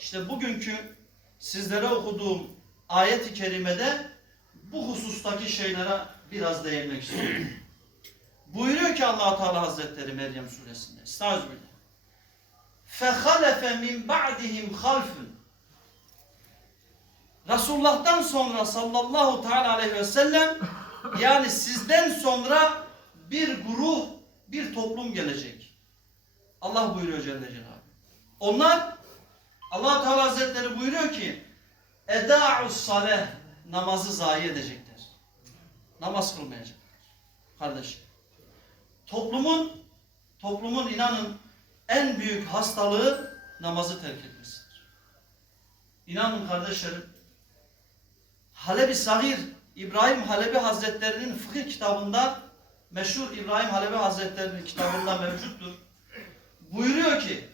İşte bugünkü sizlere okuduğum ayet-i kerimede bu husustaki şeylere biraz değinmek istiyorum. Buyuruyor ki allah Teala Hazretleri Meryem suresinde. Estağfirullah. فَخَلَفَ مِنْ بَعْدِهِمْ خَلْفٌ Resulullah'tan sonra sallallahu teala aleyhi ve sellem yani sizden sonra bir grup, bir toplum gelecek. Allah buyuruyor Celle Celaluhu. Onlar Allah Teala Hazretleri buyuruyor ki Eda'us saleh namazı zayi edecekler. Namaz kılmayacaklar. Kardeşim. Toplumun toplumun inanın en büyük hastalığı namazı terk etmesidir. İnanın kardeşlerim Halebi Sahir İbrahim Halebi Hazretleri'nin fıkıh kitabında meşhur İbrahim Halebi Hazretleri'nin kitabında mevcuttur. Buyuruyor ki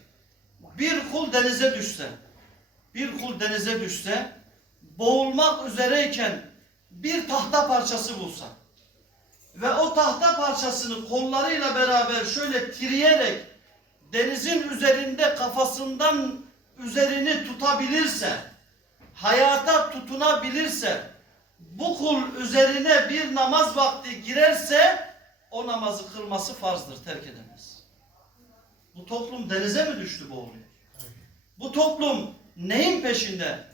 bir kul denize düşse bir kul denize düşse boğulmak üzereyken bir tahta parçası bulsa ve o tahta parçasını kollarıyla beraber şöyle tiriyerek denizin üzerinde kafasından üzerini tutabilirse, hayata tutunabilirse, bu kul üzerine bir namaz vakti girerse o namazı kılması farzdır, terk edemez. Bu toplum denize mi düştü boğuluyor? Bu toplum neyin peşinde?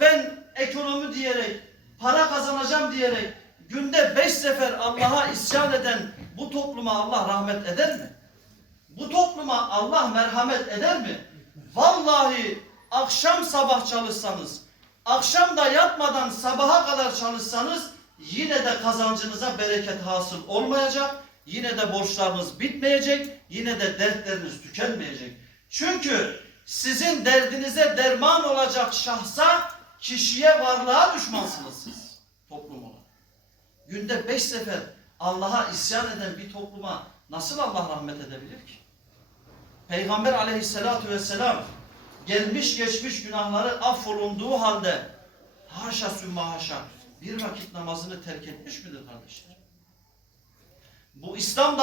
Ben ekonomi diyerek, para kazanacağım diyerek günde beş sefer Allah'a isyan eden bu topluma Allah rahmet eder mi? Bu topluma Allah merhamet eder mi? Vallahi akşam sabah çalışsanız, akşam da yatmadan sabaha kadar çalışsanız yine de kazancınıza bereket hasıl olmayacak. Yine de borçlarınız bitmeyecek. Yine de dertleriniz tükenmeyecek. Çünkü sizin derdinize derman olacak şahsa, kişiye, varlığa düşmansınız siz toplum. Günde beş sefer Allah'a isyan eden bir topluma nasıl Allah rahmet edebilir ki? Peygamber aleyhissalatu vesselam gelmiş geçmiş günahları affolunduğu halde haşa sümme haşa bir vakit namazını terk etmiş midir kardeşler? Bu İslam